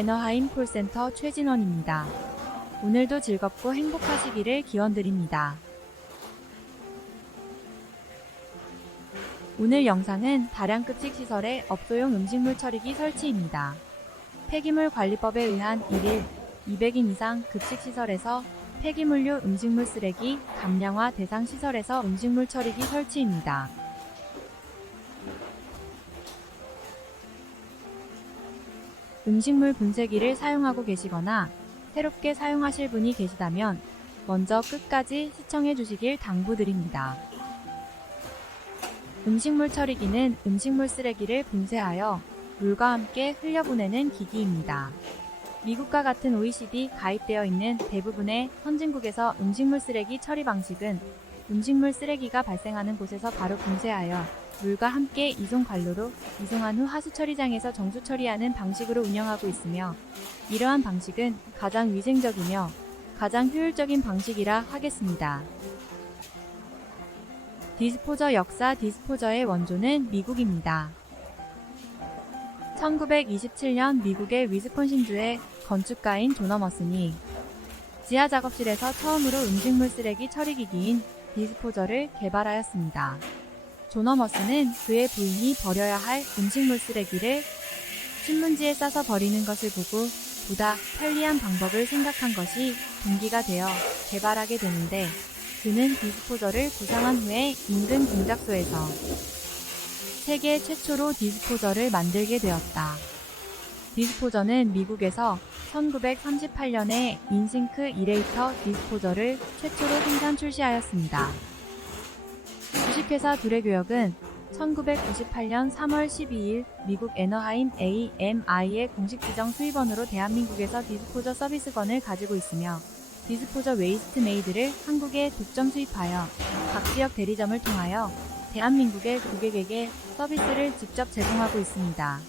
에너하임 콜센터 최진원입니다. 오늘도 즐겁고 행복하시기를 기원드립니다. 오늘 영상은 다량급식 시설의 업소용 음식물 처리기 설치입니다. 폐기물 관리법에 의한 1일 200인 이상 급식시설에서 폐기물류 음식물 쓰레기 감량화 대상 시설에서 음식물 처리기 설치입니다. 음식물 분쇄기를 사용하고 계시거나 새롭게 사용하실 분이 계시다면 먼저 끝까지 시청해 주시길 당부드립니다. 음식물 처리기는 음식물 쓰레기를 분쇄하여 물과 함께 흘려보내는 기기입니다. 미국과 같은 OECD 가입되어 있는 대부분의 선진국에서 음식물 쓰레기 처리 방식은 음식물 쓰레기가 발생하는 곳에서 바로 분쇄하여 물과 함께 이송 관로로 이송한 후 하수 처리장에서 정수 처리하는 방식으로 운영하고 있으며, 이러한 방식은 가장 위생적이며 가장 효율적인 방식이라 하겠습니다. 디스포저 역사. 디스포저의 원조는 미국입니다. 1927년 미국의 위스콘신주의 건축가인 존 어머슨이 지하 작업실에서 처음으로 음식물 쓰레기 처리기기인 디스포저를 개발하였습니다. 존 어머슨은 그의 부인이 버려야 할 음식물 쓰레기를 신문지에 싸서 버리는 것을 보고 보다 편리한 방법을 생각한 것이 동기가 되어 개발하게 되는데, 그는 디스포저를 구상한 후에 인근 공작소에서 세계 최초로 디스포저를 만들게 되었다. 디스포저는 미국에서 1938년에 인싱크 이레이터 디스포저를 최초로 생산 출시하였습니다. 주식회사 두레교역은 1998년 3월 12일 미국 에너하임 AMI의 공식 지정 수입원으로 대한민국에서 디스포저 서비스건을 가지고 있으며, 디스포저 웨이스트 메이드를 한국에 독점 수입하여 각 지역 대리점을 통하여 대한민국의 고객에게 서비스를 직접 제공하고 있습니다.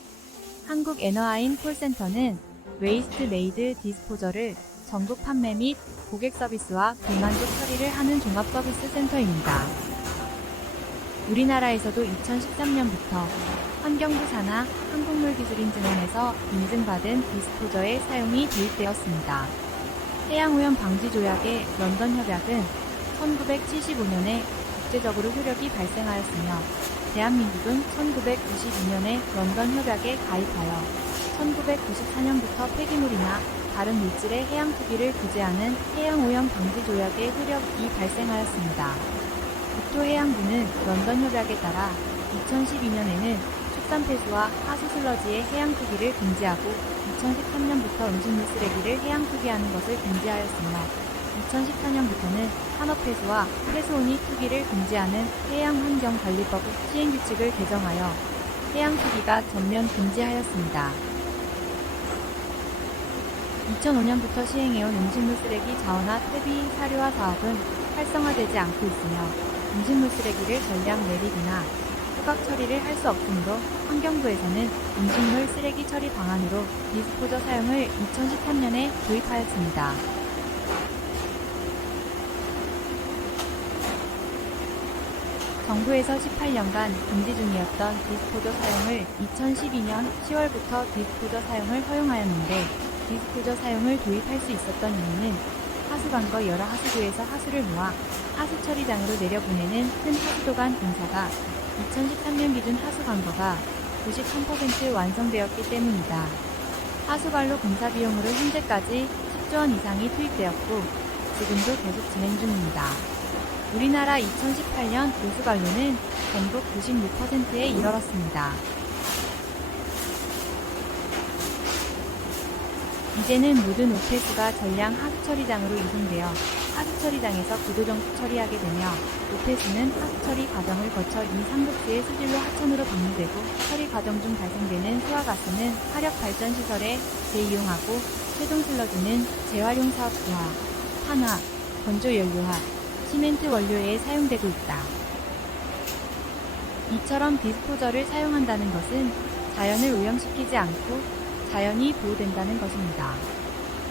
한국 에너하임 콜센터는 웨이스트 메이드 디스포저를 전국 판매 및 고객 서비스와 불만족 처리를 하는 종합 서비스 센터입니다. 우리나라에서도 2013년부터 환경부 산하 한국물기술인증원에서 인증받은 디스포저의 사용이 도입되었습니다. 해양오염 방지 조약의 런던 협약은 1975년에 국제적으로 효력이 발생하였으며, 대한민국은 1992년에 런던 협약에 가입하여 1994년부터 폐기물이나 다른 물질의 해양 투기를 규제하는 해양오염 방지 조약의 효력이 발생하였습니다. 국토해양부는 런던 협약에 따라 2012년에는 축산폐수와 하수 슬러지의 해양 투기를 금지하고 2013년부터 음식물 쓰레기를 해양 투기하는 것을 금지하였으며, 2014년부터는 산업폐수와 폐수온이 투기를 금지하는 해양환경관리법 시행규칙을 개정하여 해양 투기가 전면 금지하였습니다. 2005년부터 시행해온 음식물 쓰레기 자원화 퇴비 사료화 사업은 활성화되지 않고 있으며, 음식물 쓰레기를 전량 매립이나 후각 처리를 할 수 없으므로 환경부에서는 음식물 쓰레기 처리 방안으로 디스포저 사용을 2013년에 도입하였습니다. 정부에서 18년간 금지 중이었던 디스포저 사용을 2012년 10월부터 디스포저 사용을 허용하였는데, 디스포저 사용을 도입할 수 있었던 이유는 하수관거 여러 하수구에서 하수를 모아 하수 처리장으로 내려보내는 큰 하수도관 공사가 2013년 기준 하수관거가 93% 완성되었기 때문이다. 하수관로 공사 비용으로 현재까지 10조 원 이상이 투입되었고 지금도 계속 진행 중입니다. 우리나라 2018년 오수관로는 전국 96%에 이르렀습니다. 이제는 모든 오폐수가 전량 하수처리장으로 이송되어 하수처리장에서 구조정수 처리하게 되며, 오폐수는 하수처리 과정을 거쳐 이 상급수의 수질로 하천으로 방류되고, 처리 과정 중 발생되는 수화가스는 화력발전시설에 재이용하고, 최종 슬러지는 재활용 사업 부화, 산화, 건조연료화, 시멘트 원료에 사용되고 있다. 이처럼 디스포저를 사용한다는 것은 자연을 오염시키지 않고 자연이 보호된다는 것입니다.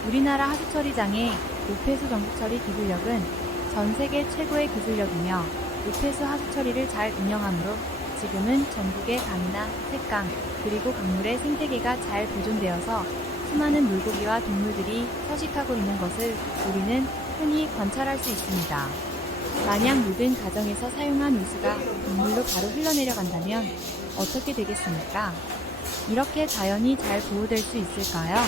우리나라 하수처리장의 오폐수 정수처리 기술력은 전 세계 최고의 기술력이며, 오폐수 하수처리를 잘 운영하므로 지금은 전국의 강이나 샛강, 그리고 강물의 생태계가 잘 보존되어서 수많은 물고기와 동물들이 서식하고 있는 것을 우리는 흔히 관찰할 수 있습니다. 만약 모든 가정에서 사용한 우수가 동물로 바로 흘러내려간다면 어떻게 되겠습니까? 이렇게 자연이 잘 보호될 수 있을까요?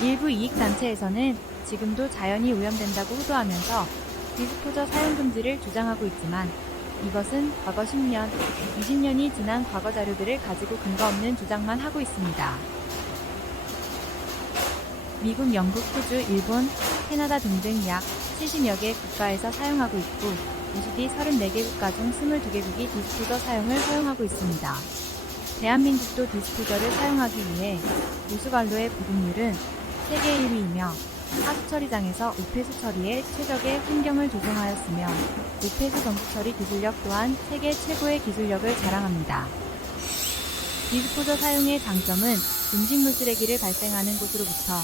일부 이익단체에서는 지금도 자연이 오염된다고 호도하면서 디스포저 사용 금지를 주장하고 있지만 이것은 과거 10년, 20년이 지난 과거 자료들을 가지고 근거 없는 주장만 하고 있습니다. 미국, 영국, 호주, 일본, 캐나다 등등 약 70여 개 국가에서 사용하고 있고 OECD 34개 국가 중 22개국이 디스포저 사용을 허용하고 있습니다. 대한민국도 디스포저를 사용하기 위해 우수관로의 보급률은 세계 1위이며 하수 처리장에서 우폐수 처리에 최적의 환경을 조성하였으며 우폐수 전수 처리 기술력 또한 세계 최고의 기술력을 자랑합니다. 디스포저 사용의 장점은 음식물 쓰레기를 발생하는 곳으로부터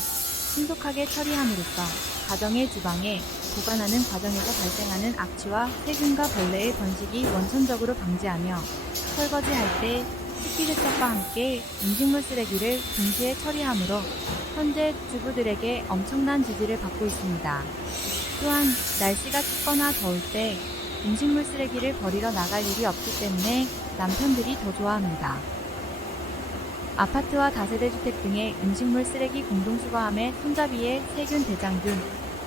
신속하게 처리함으로써 가정의 주방에 보관하는 과정에서 발생하는 악취와 세균과 벌레의 번식이 원천적으로 방지하며 설거지할 때 식기세척과 함께 음식물 쓰레기를 동시에 처리하므로 현재 주부들에게 엄청난 지지를 받고 있습니다. 또한 날씨가 춥거나 더울 때 음식물 쓰레기를 버리러 나갈 일이 없기 때문에 남편들이 더 좋아합니다. 아파트와 다세대 주택 등의 음식물 쓰레기 공동수거함의 손잡이의 세균 대장균,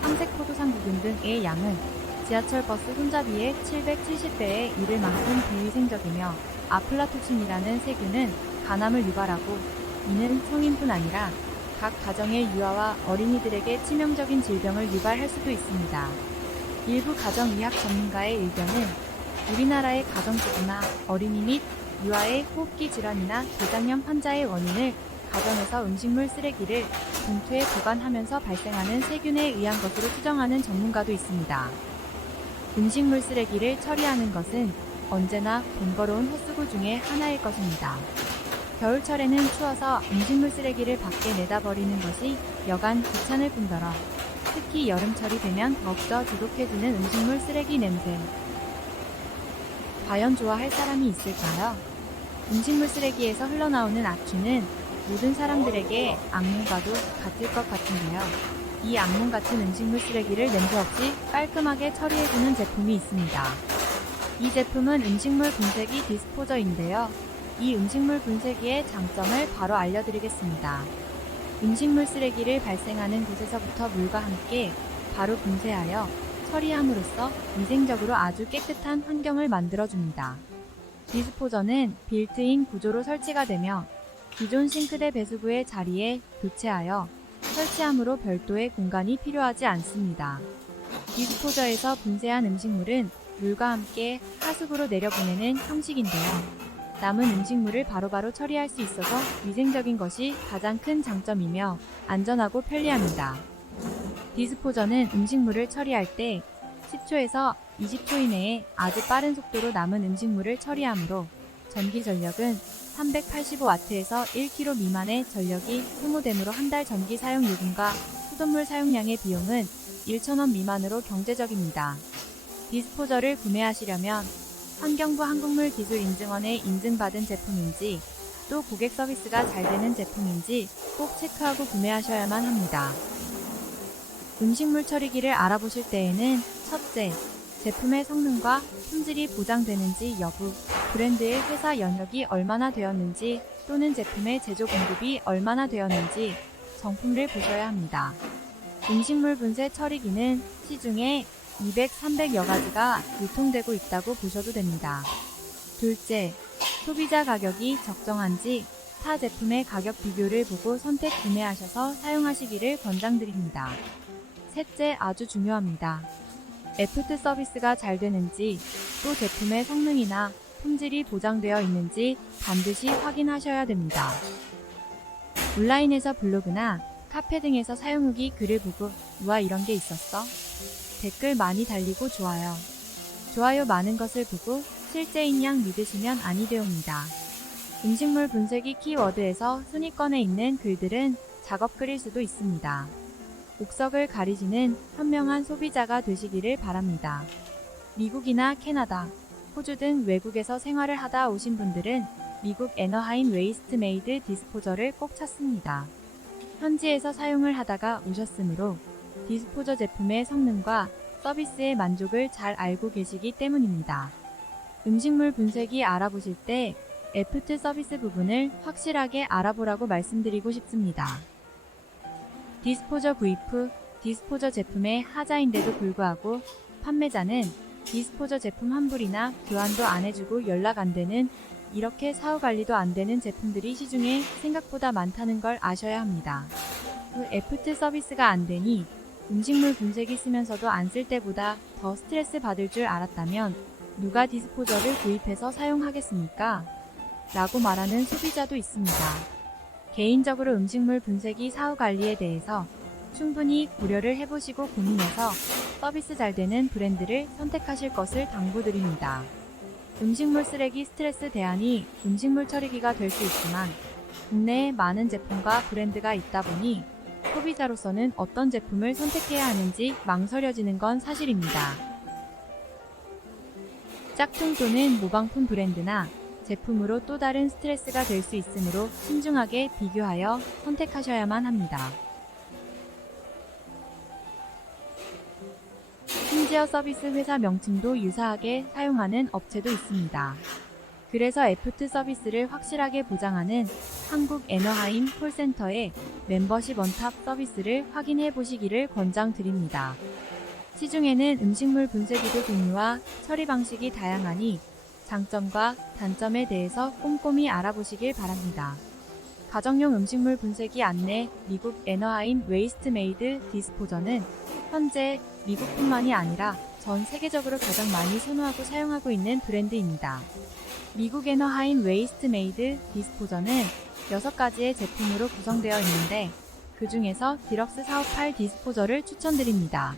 황색포도상구균 등의 양은 지하철 버스 손잡이의 770배에 이를 만큼 비위생적이며 아플라토신이라는 세균은 간암을 유발하고 이는 성인뿐 아니라 각 가정의 유아와 어린이들에게 치명적인 질병을 유발할 수도 있습니다. 일부 가정의학 전문가의 의견은 우리나라의 가정주부나 어린이 및 유아의 호흡기 질환이나 대장염 환자의 원인을 가정에서 음식물 쓰레기를 봉투에 보관하면서 발생하는 세균에 의한 것으로 추정하는 전문가도 있습니다. 음식물 쓰레기를 처리하는 것은 언제나 번거로운 헛수고 중에 하나일 것입니다. 겨울철에는 추워서 음식물 쓰레기를 밖에 내다 버리는 것이 여간 귀찮을 뿐더러 특히 여름철이 되면 더욱더 지독해지는 음식물 쓰레기 냄새. 과연 좋아할 사람이 있을까요? 음식물 쓰레기에서 흘러나오는 악취는 모든 사람들에게 악몽과도 같을 것 같은데요. 이 악몽 같은 음식물 쓰레기를 냄새 없이 깔끔하게 처리해주는 제품이 있습니다. 이 제품은 음식물 분쇄기 디스포저인데요. 이 음식물 분쇄기의 장점을 바로 알려드리겠습니다. 음식물 쓰레기를 발생하는 곳에서부터 물과 함께 바로 분쇄하여 처리함으로써 위생적으로 아주 깨끗한 환경을 만들어줍니다. 디스포저는 빌트인 구조로 설치가 되며 기존 싱크대 배수구의 자리에 교체하여 설치함으로 별도의 공간이 필요하지 않습니다. 디스포저에서 분쇄한 음식물은 물과 함께 하수구로 내려보내는 형식인데요. 남은 음식물을 바로바로 처리할 수 있어서 위생적인 것이 가장 큰 장점이며 안전하고 편리합니다. 디스포저는 음식물을 처리할 때 10초에서 20초 이내에 아주 빠른 속도로 남은 음식물을 처리하므로 전기 전력은 385W에서 1kW 미만의 전력이 소모되므로 한 달 전기 사용 요금과 수돗물 사용량의 비용은 1,000원 미만으로 경제적입니다. 디스포저를 구매하시려면 환경부 한국물기술인증원에 인증받은 제품인지 또 고객 서비스가 잘 되는 제품인지 꼭 체크하고 구매하셔야만 합니다. 음식물 처리기를 알아보실 때에는 첫째, 제품의 성능과 품질이 보장되는지 여부, 브랜드의 회사 연력이 얼마나 되었는지 또는 제품의 제조 공급이 얼마나 되었는지 정품을 보셔야 합니다. 음식물 분쇄 처리기는 시중에 200, 300여 가지가 유통되고 있다고 보셔도 됩니다. 둘째, 소비자 가격이 적정한지 타 제품의 가격 비교를 보고 선택 구매하셔서 사용하시기를 권장드립니다. 셋째, 아주 중요합니다. 애프터 서비스가 잘 되는지 또 제품의 성능이나 품질이 보장되어 있는지 반드시 확인하셔야 됩니다. 온라인에서 블로그나 카페 등에서 사용 후기 글을 보고 우와 이런 게 있었어? 댓글 많이 달리고 좋아요. 좋아요 많은 것을 보고 실제인 양 믿으시면 아니 되옵니다. 음식물 분쇄기 키워드에서 순위권에 있는 글들은 작업글일 수도 있습니다. 옥석을 가리시는 현명한 소비자가 되시기를 바랍니다. 미국이나 캐나다, 호주 등 외국에서 생활을 하다 오신 분들은 미국 애너하임 웨이스트메이드 디스포저를 꼭 찾습니다. 현지에서 사용을 하다가 오셨으므로 디스포저 제품의 성능과 서비스의 만족을 잘 알고 계시기 때문입니다. 음식물 분쇄기 알아보실 때 애프트 서비스 부분을 확실하게 알아보라고 말씀드리고 싶습니다. 디스포저 구입 후 디스포저 제품의 하자인데도 불구하고 판매자는 디스포저 제품 환불이나 교환도 안 해주고 연락 안 되는, 이렇게 사후 관리도 안 되는 제품들이 시중에 생각보다 많다는 걸 아셔야 합니다. 그 애프트 서비스가 안 되니 음식물 분쇄기 쓰면서도 안 쓸 때보다 더 스트레스 받을 줄 알았다면 누가 디스포저를 구입해서 사용하겠습니까? 라고 말하는 소비자도 있습니다. 개인적으로 음식물 분쇄기 사후 관리에 대해서 충분히 고려를 해보시고 고민해서 서비스 잘 되는 브랜드를 선택하실 것을 당부드립니다. 음식물 쓰레기 스트레스 대안이 음식물 처리기가 될 수 있지만 국내에 많은 제품과 브랜드가 있다 보니 소비자로서는 어떤 제품을 선택해야 하는지 망설여지는 건 사실입니다. 짝퉁 또는 모방품 브랜드나 제품으로 또 다른 스트레스가 될 수 있으므로 신중하게 비교하여 선택하셔야만 합니다. 심지어 서비스 회사 명칭도 유사하게 사용하는 업체도 있습니다. 그래서 애프트 서비스를 확실하게 보장하는 한국 애너하임 콜센터의 멤버십 원탑 서비스를 확인해 보시기를 권장드립니다. 시중에는 음식물 분쇄기도 종류와 처리 방식이 다양하니 장점과 단점에 대해서 꼼꼼히 알아보시길 바랍니다. 가정용 음식물 분쇄기 안내 미국 애너하임 웨이스트메이드 디스포저는 현재 미국뿐만이 아니라 전 세계적으로 가장 많이 선호하고 사용하고 있는 브랜드입니다. 미국 애너하임 웨이스트메이드 디스포저는 6가지의 제품으로 구성되어 있는데 그 중에서 디럭스 458 디스포저를 추천드립니다.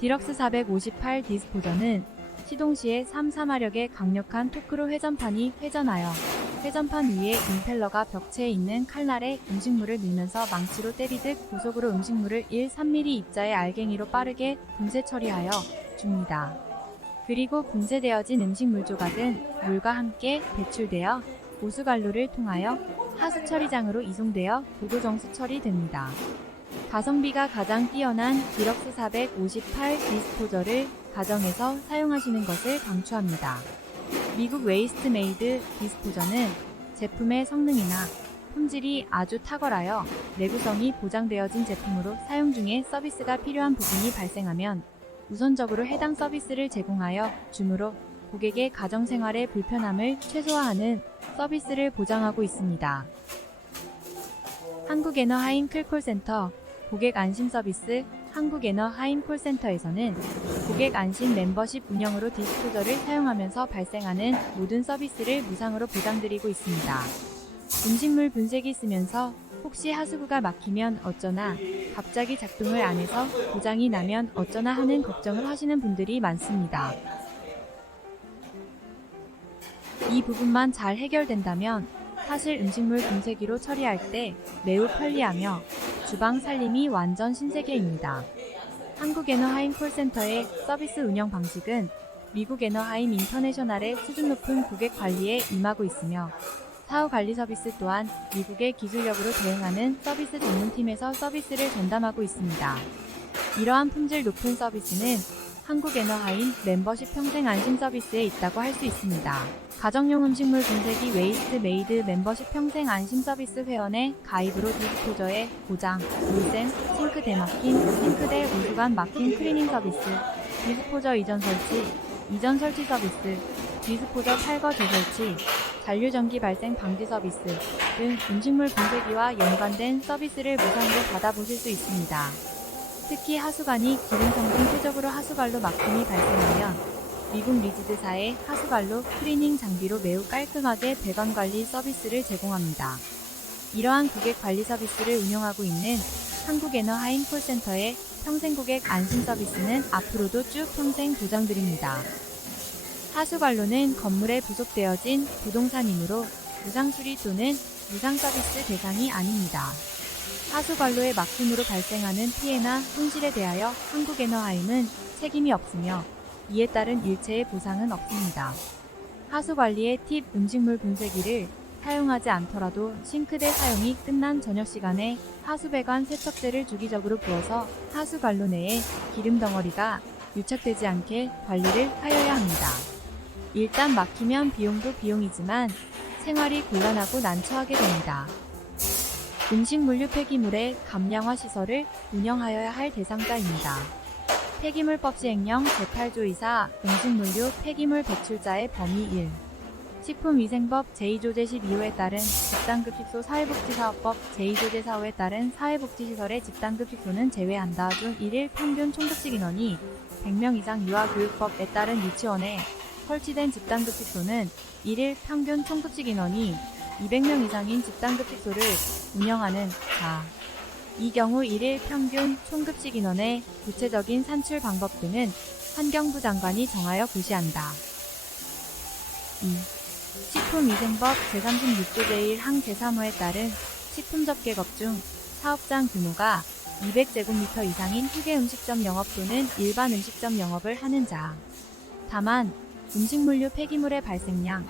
디럭스 458 디스포저는 시동 시에 3-4마력의 강력한 토크로 회전판이 회전하여 회전판 위에 임펠러가 벽체에 있는 칼날에 음식물을 밀면서 망치로 때리듯 고속으로 음식물을 1-3mm 입자의 알갱이로 빠르게 분쇄 처리하여 줍니다. 그리고 분쇄되어진 음식물 조각은 물과 함께 배출되어 오수관로를 통하여 하수 처리장으로 이송되어 고도 정수 처리됩니다. 가성비가 가장 뛰어난 디럭스 458 디스포저를 가정에서 사용하시는 것을 강추합니다. 미국 웨이스트메이드 디스포저는 제품의 성능이나 품질이 아주 탁월하여 내구성이 보장되어진 제품으로 사용 중에 서비스가 필요한 부분이 발생하면 우선적으로 해당 서비스를 제공하여 주므로 고객의 가정생활의 불편함을 최소화하는 서비스를 보장하고 있습니다. 한국 애너하임 클콜센터 고객 안심 서비스 한국 애너하임 콜센터에서는 고객 안심 멤버십 운영으로 디스포저를 사용하면서 발생하는 모든 서비스를 무상으로 보장드리고 있습니다. 음식물 분쇄기 쓰면서 혹시 하수구가 막히면 어쩌나, 갑자기 작동을 안 해서 고장이 나면 어쩌나 하는 걱정을 하시는 분들이 많습니다. 이 부분만 잘 해결된다면 사실 음식물 분쇄기로 처리할 때 매우 편리하며 주방 살림이 완전 신세계입니다. 한국 애너하임 콜센터의 서비스 운영 방식은 미국 애너하임 인터내셔널의 수준 높은 고객 관리에 임하고 있으며 사후 관리 서비스 또한 미국의 기술력으로 대응하는 서비스 전문팀에서 서비스를 전담하고 있습니다. 이러한 품질 높은 서비스는 한국 애너하임 멤버십 평생 안심 서비스에 있다고 할 수 있습니다. 가정용 음식물 분쇄기 웨이스트 메이드 멤버십 평생 안심 서비스 회원의 가입으로 디스포저의 고장, 물샘, 싱크 대막힘, 싱크대 오수관 막힘 클리닝 서비스, 디스포저 이전 설치 서비스, 디스포저 탈거 재설치, 잔류전기 발생 방지 서비스 등 음식물 분쇄기와 연관된 서비스를 무상으로 받아보실 수 있습니다. 특히 하수관이 기름 성분 최적으로 하수관로 막힘이 발생하면 미국 리지드사의 하수관로 클리닝 장비로 매우 깔끔하게 배관 관리 서비스를 제공합니다. 이러한 고객 관리 서비스를 운영하고 있는 한국 애너하임 콜센터의 평생 고객 안심 서비스는 앞으로도 쭉 평생 보장드립니다. 하수관로는 건물에 부속되어진 부동산이므로 무상 수리 또는 무상 서비스 대상이 아닙니다. 하수관로의 막힘으로 발생하는 피해나 손실에 대하여 한국 애너하임은 책임이 없으며 이에 따른 일체의 보상은 없습니다. 하수관리의 팁: 음식물 분쇄기를 사용하지 않더라도 싱크대 사용이 끝난 저녁 시간에 하수배관 세척제를 주기적으로 부어서 하수관로 내에 기름 덩어리가 유착되지 않게 관리를 하여야 합니다. 일단 막히면 비용도 비용이지만 생활이 곤란하고 난처하게 됩니다. 음식물류 폐기물의 감량화 시설을 운영하여야 할 대상자입니다. 폐기물법 시행령 제8조 2사 음식물류 폐기물 배출자의 범위 1. 식품위생법 제2조 제12호에 따른 집단급식소 사회복지사업법 제2조 제4호에 따른 사회복지시설의 집단급식소는 제외한다. 중 1일 평균 총급식 인원이 100명 이상 유아교육법에 따른 유치원에 설치된 집단급식소는 1일 평균 총급식 인원이 200명 이상인 집단급식소를 운영하는 자. 이 경우 1일 평균 총급식 인원의 구체적인 산출 방법 등은 환경부 장관이 정하여 부시한다. 2. 식품위생법 제36조 제1 항 제3호에 따른 식품접객업 중 사업장 규모가 200제곱미터 이상인 휴게음식점 영업 또는 일반 음식점 영업을 하는 자. 다만 음식물류 폐기물의 발생량,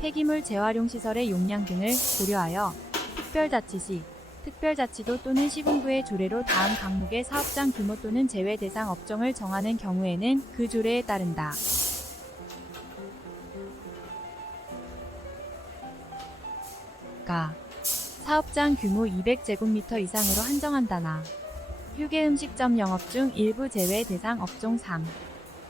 폐기물 재활용 시설의 용량 등을 고려하여 특별자치시, 특별자치도 또는 시군구의 조례로 다음 항목의 사업장 규모 또는 제외 대상 업종을 정하는 경우에는 그 조례에 따른다. 사업장 규모 200제곱미터 이상으로 한정한다나. 휴게음식점 영업 중 일부 제외 대상 업종 3.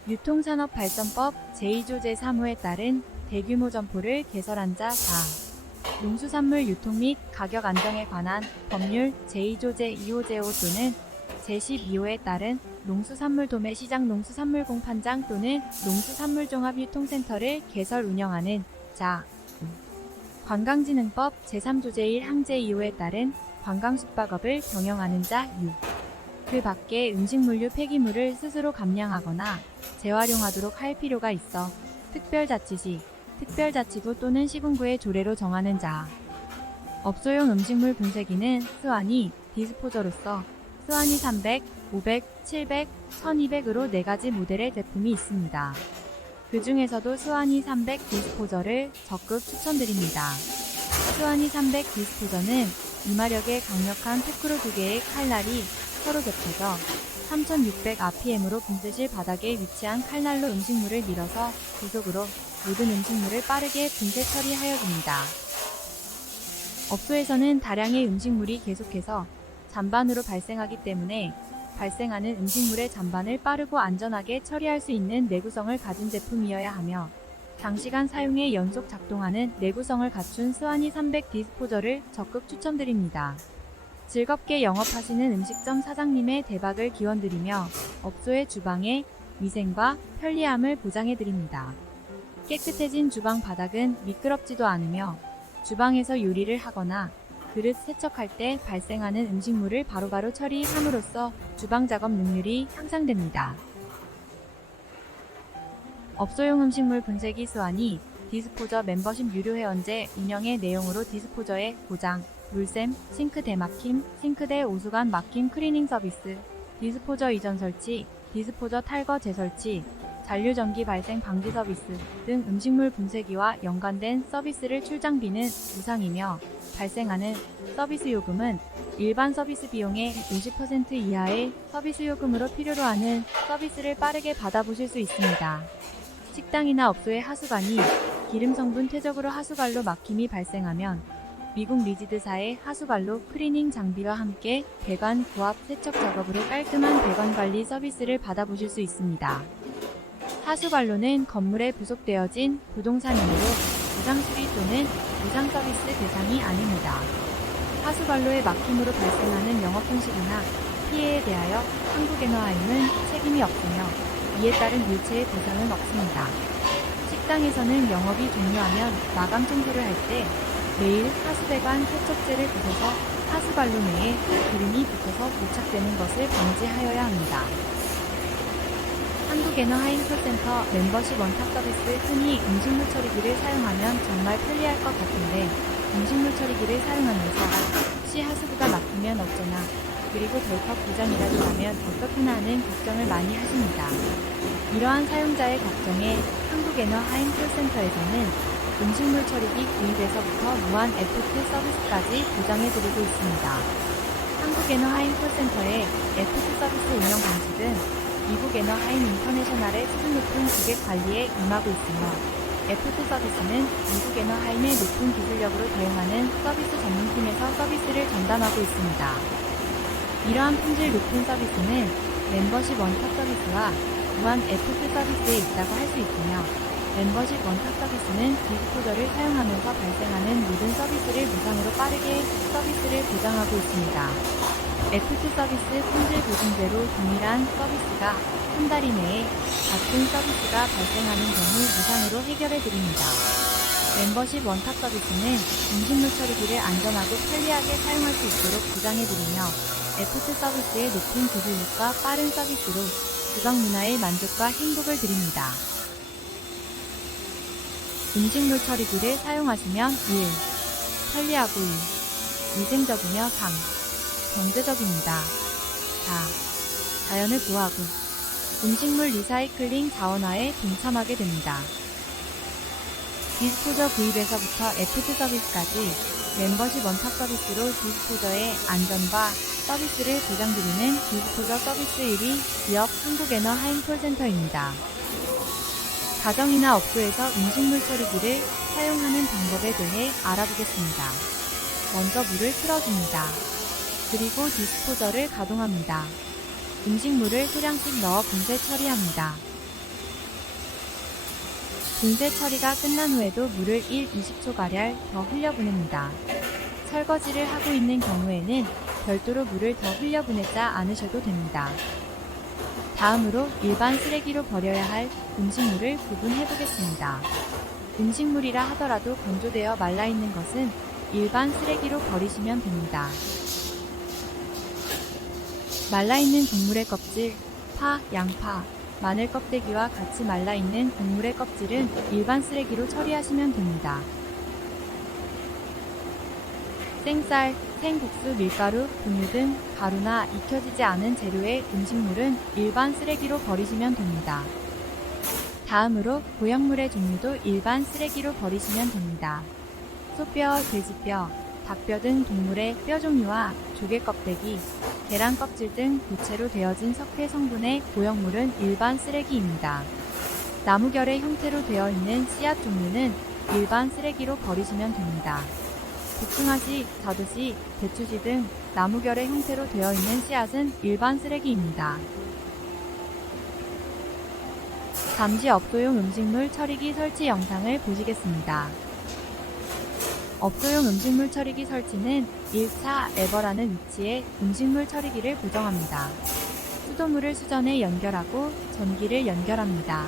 유통산업발전법 제2조 제3호에 따른 대규모 점포를 개설한 자 4. 농수산물 유통 및 가격 안정에 관한 법률 제2조 제2호 제5 또는 제12호에 따른 농수산물 도매시장 농수산물 공판장 또는 농수산물 종합유통센터를 개설 운영하는 자. 관광진흥법 제3조 제1 항 제2호에 따른 관광숙박업을 경영하는 자 6. 그 밖에 음식물류 폐기물을 스스로 감량하거나 재활용하도록 할 필요가 있어 특별자치시, 특별자치도 또는 시군구의 조례로 정하는 자. 업소용 음식물 분쇄기는 스와니, 디스포저로서 스와니 300, 500, 700, 1200으로 4가지 모델의 제품이 있습니다. 그 중에서도 스와니 300 디스포저를 적극 추천드립니다. 스와니 300 디스포저는 이마력의 강력한 토크로 2개의 칼날이 서로 겹쳐져 3600rpm으로 분쇄실 바닥에 위치한 칼날로 음식물을 밀어서 고속으로 모든 음식물을 빠르게 분쇄 처리하여줍니다. 업소에서는 다량의 음식물이 계속해서 잔반으로 발생하기 때문에 발생하는 음식물의 잔반을 빠르고 안전하게 처리할 수 있는 내구성을 가진 제품이어야 하며 장시간 사용에 연속 작동하는 내구성을 갖춘 스와니 300 디스포저를 적극 추천드립니다. 즐겁게 영업하시는 음식점 사장님의 대박을 기원드리며 업소의 주방의 위생과 편리함을 보장해드립니다. 깨끗해진 주방 바닥은 미끄럽지도 않으며 주방에서 요리를 하거나 그릇 세척할 때 발생하는 음식물을 바로바로 처리함으로써 주방 작업 능률이 향상됩니다. 업소용 음식물 분쇄기 스와니 디스포저 멤버십 유료 회원제 운영의 내용으로 디스포저의 고장, 물샘, 싱크대 막힘, 싱크대 오수관 막힘 클리닝 서비스, 디스포저 이전 설치, 디스포저 탈거 재설치, 잔류전기 발생 방지 서비스 등 음식물 분쇄기와 연관된 서비스를 출장비는 무상이며 발생하는 서비스 요금은 일반 서비스 비용의 50% 이하의 서비스 요금으로 필요로 하는 서비스를 빠르게 받아보실 수 있습니다. 식당이나 업소의 하수관이 기름 성분 퇴적으로 하수관로 막힘이 발생하면 미국 리지드사의 하수관로 클리닝 장비와 함께 배관 고압 세척 작업으로 깔끔한 배관 관리 서비스를 받아보실 수 있습니다. 하수관로는 건물에 부속되어진 부동산이므로 무상 수리 또는 무상 서비스 대상이 아닙니다. 하수관로의 막힘으로 발생하는 영업 손실이나 피해에 대하여 한국에너하임은 책임이 없으며 이에 따른 일체의 보상은 없습니다. 식당에서는 영업이 종료하면 마감 청소를 할 때 매일 하수배관 세척제를 부숴서 하수관로 내에 기름이 붙어서 부착되는 것을 방지하여야 합니다. 한국에너하임 콜센터 멤버십 원탑 서비스. 흔히 음식물 처리기를 사용하면 정말 편리할 것 같은데 음식물 처리기를 사용하면서 혹시 하수구가 막히면 어쩌나 그리고 덜컥 고장이라도 나면 어떡하나 하는 걱정을 많이 하십니다. 이러한 사용자의 걱정에 한국에너하임 콜센터에서는 음식물 처리기 구입에서부터 무한 FT 서비스까지 보장해드리고 있습니다. 한국에너하임 콜센터의 FT 서비스 운영 방식은 미국에너하임 인터내셔널의 수준 높은 고객 관리에 임하고 있으며 FT 서비스는 미국에너하임의 높은 기술력으로 대응하는 서비스 전문팀에서 서비스를 전담하고 있습니다. 이러한 품질 높은 서비스는 멤버십 원탑 서비스와 무한 FT 서비스에 있다고 할 수 있으며 멤버십 원탑 서비스는 디스포저를 사용하면서 발생하는 모든 서비스를 무상으로 빠르게 서비스를 보장하고 있습니다. FT 서비스 품질 보증제로 동일한 서비스가 한 달 이내에 같은 서비스가 발생하는 경우 무상으로 해결해 드립니다. 멤버십 원탑 서비스는 음식물 처리기를 안전하고 편리하게 사용할 수 있도록 보장해 드리며 FT 서비스의 높은 기술력과 빠른 서비스로 주방 문화의 만족과 행복을 드립니다. 음식물 처리기를 사용하시면 1. 편리하고 2. 위생적이며 3. 경제적입니다. 4. 자연을 보호하고 음식물 리사이클링 자원화에 동참하게 됩니다. 디스포저 구입에서부터 FT 서비스까지 멤버십 원탑 서비스로 디스포저의 안전과 서비스를 보장드리는 디스포저 서비스 1위 기업 한국에너하임 콜센터입니다. 가정이나 업소에서 음식물 처리기를 사용하는 방법에 대해 알아보겠습니다. 먼저 물을 틀어줍니다. 그리고 디스포저를 가동합니다. 음식물을 소량씩 넣어 분쇄 처리합니다. 분쇄 처리가 끝난 후에도 물을 1-20초가량 더 흘려보냅니다. 설거지를 하고 있는 경우에는 별도로 물을 더 흘려보내지 않으셔도 됩니다. 다음으로 일반 쓰레기로 버려야 할 음식물을 구분해 보겠습니다. 음식물이라 하더라도 건조되어 말라있는 것은 일반 쓰레기로 버리시면 됩니다. 말라있는 곡물의 껍질, 파, 양파, 마늘 껍데기와 같이 말라있는 곡물의 껍질은 일반 쓰레기로 처리하시면 됩니다. 생쌀, 생국수, 밀가루, 분유 등 가루나 익혀지지 않은 재료의 음식물은 일반 쓰레기로 버리시면 됩니다. 다음으로 고형물의 종류도 일반 쓰레기로 버리시면 됩니다. 소뼈, 돼지뼈, 닭뼈 등 동물의 뼈 종류와 조개 껍데기, 계란 껍질 등 고체로 되어진 석회 성분의 고형물은 일반 쓰레기입니다. 나무결의 형태로 되어 있는 씨앗 종류는 일반 쓰레기로 버리시면 됩니다. 복숭아씨, 자두씨, 대추씨 등 나무결의 형태로 되어 있는 씨앗은 일반 쓰레기입니다. 잠시 업소용 음식물 처리기 설치 영상을 보시겠습니다. 업소용 음식물 처리기 설치는 1차 레버라는 위치에 음식물 처리기를 고정합니다. 수돗물을 수전에 연결하고 전기를 연결합니다.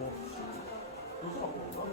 요즘 안 먹나?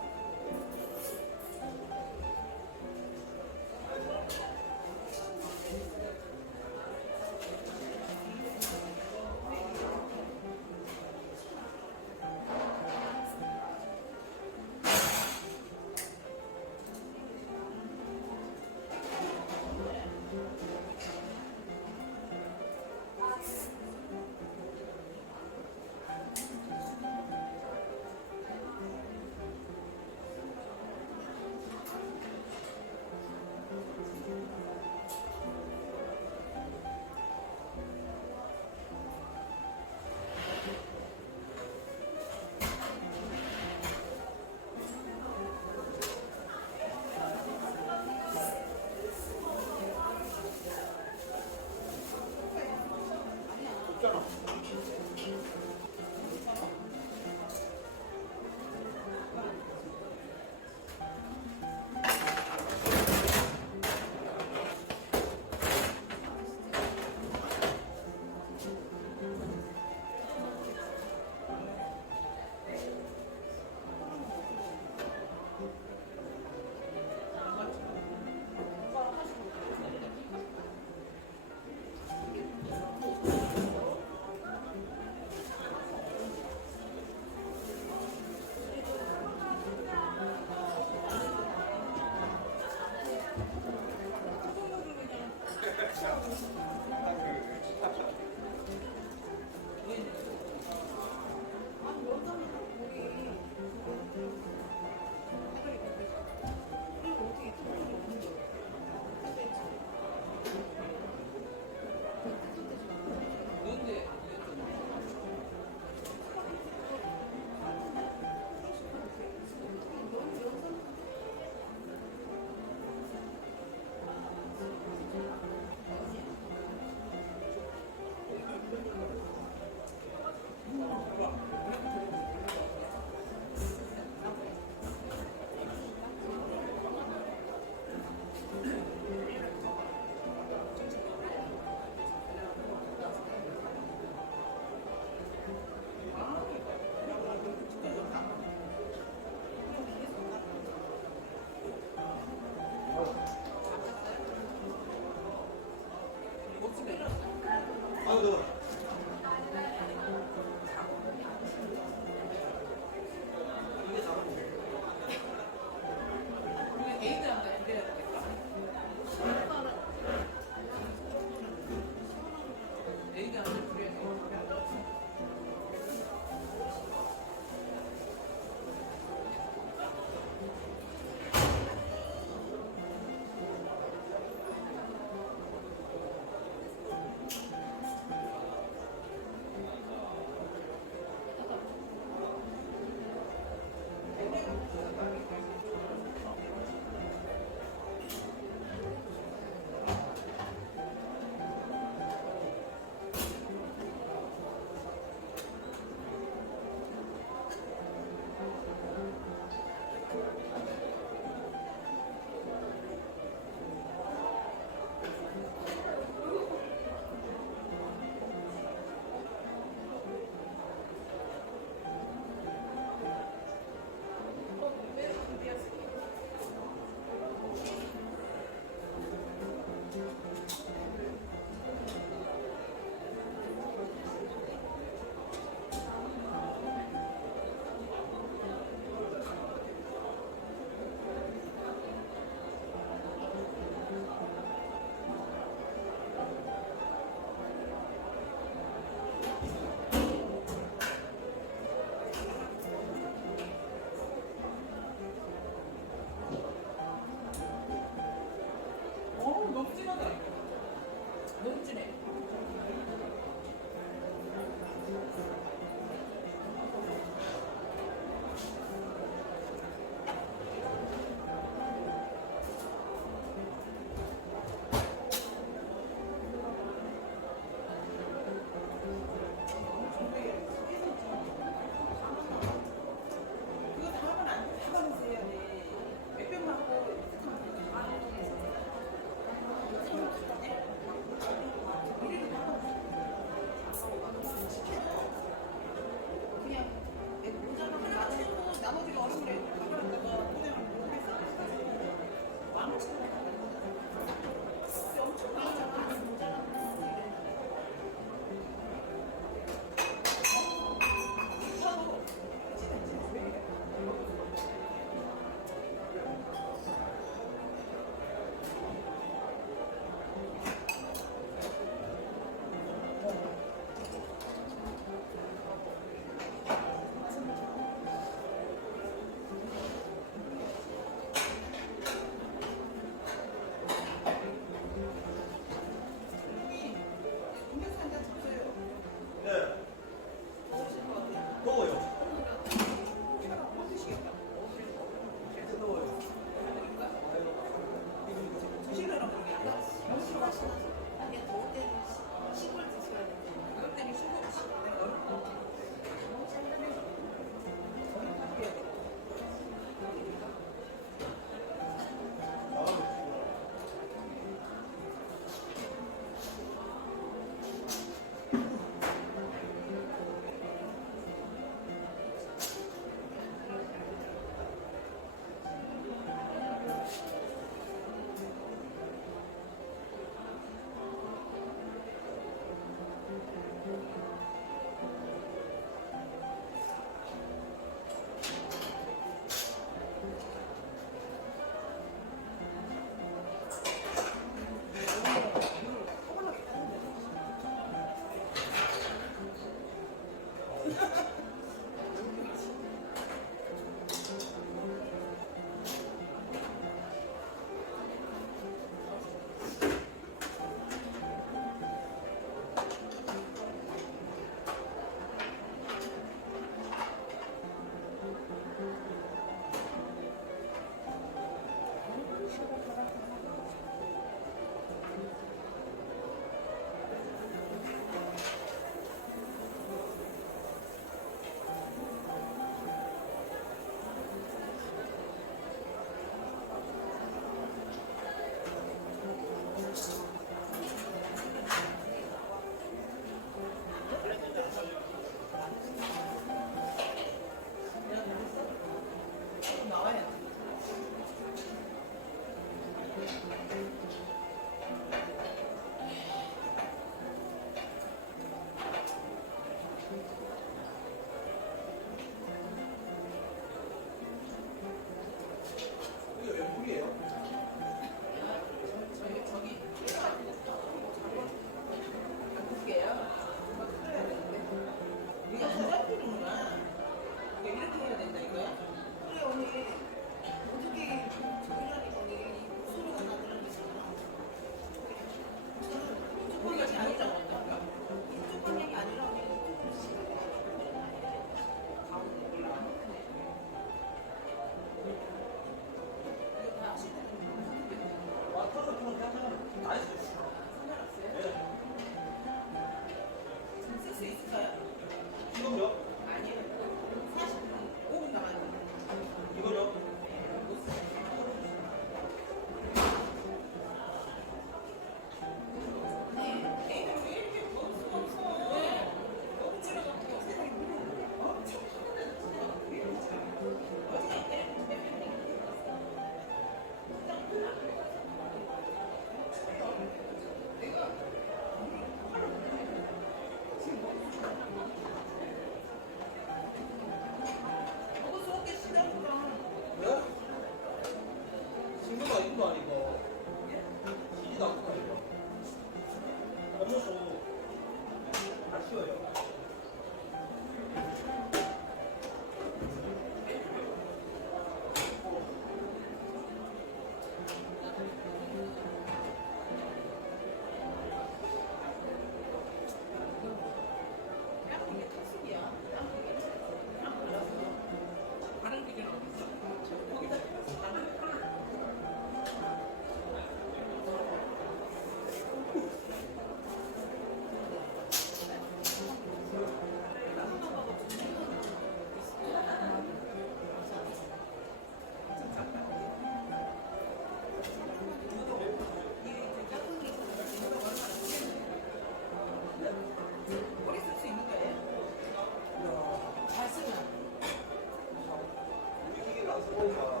보니까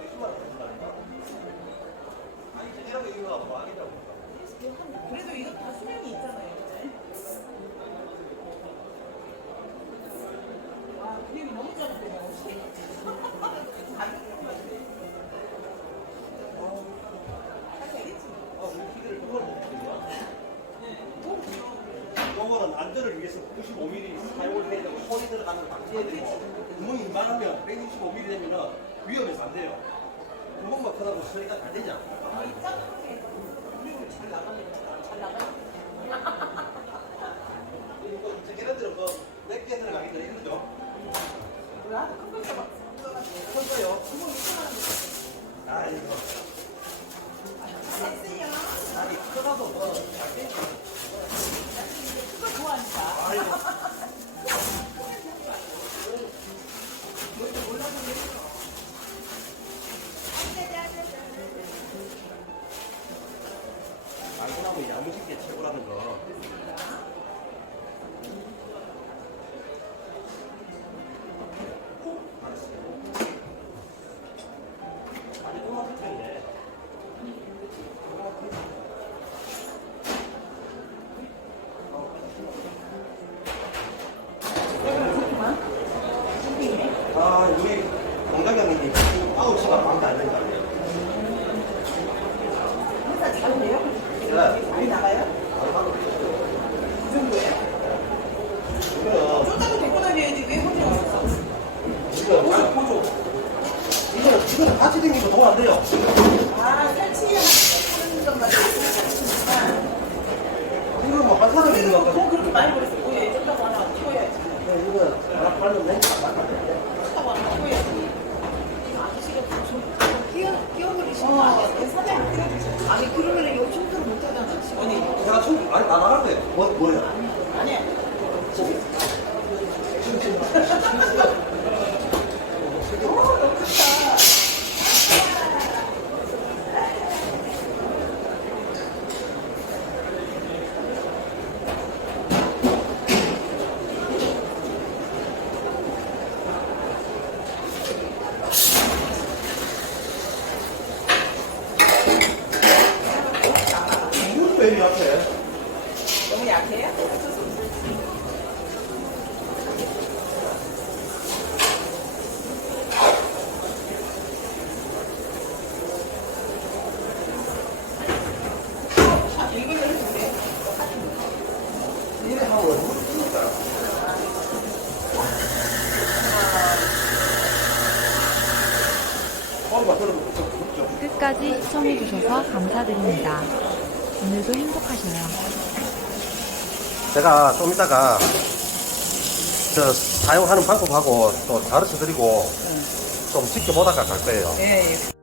의심만 한다니까. 아니 이런 거 이거 뭐 아니라고. 그래도 이거 다 수명이 있잖아요. 이제. 아, 그림이 너무 작은데, 혹시? 우리 기계를 그걸 못 쓰냐? 이거는 안전을 위해서 95mm 사용을 해야 되고 손이 들어가는 걸 방지해야 되고 구멍이 이만하면 165mm 되면 위험해서 안 돼요. 구멍만 크다고 소리가 잘 되지 않아. 이거 이제 걔네들은 몇개 들어가기 전에 이거죠? 뭐야? 큰 거죠? 큰 거요. 아이고. 섹시야. 아니 크다도 잘 돼. 그거 좋아하니까. 아이고. 알고 나면 야무진 게 최고라는 거. 많이 도망칠 텐데. 아, 우리 공장장님이 9시간 반도 안 된다. 회사 잘 돼요? 네. 많이 나가요? 그 정도예요? 이거는 쫓아도 데리고 다녀야지. 왜 혼자 왔어? 이거 보조. 이거는 같이 다니면 돈 안 돼요. 아, 설치하는 것만 이거 뭐한 사람 있는 거 같거든. 돈 그렇게 많이 벌었어. 뭐야, 쫓다고 하나 키워야지. 이거 하나 팔면 렌즈 안 나가네. 쫓다고 하나 키워야지. 아저씨가 좀 끼워버리시는 거 아니야? 사장님 끼워주세요. 아니, 그러면 이거 충돌을 못 하잖아. 아니, 제가 총, 아니, 나 나갈 때, 뭐야? 아니야. 너무 좋다. 이거 왜 이리 약해? 너무 약해요? 아, 이걸로 해주세요. 이래 하면 물 쓰니까. 허리가 들어도 좀 무겁죠? 끝까지 시청해주셔서 감사드립니다. 오늘도 행복하셔요. 제가 좀 이따가 저 사용하는 방법하고 또 가르쳐 드리고 좀 지켜보다가 갈 거예요. 예, 예.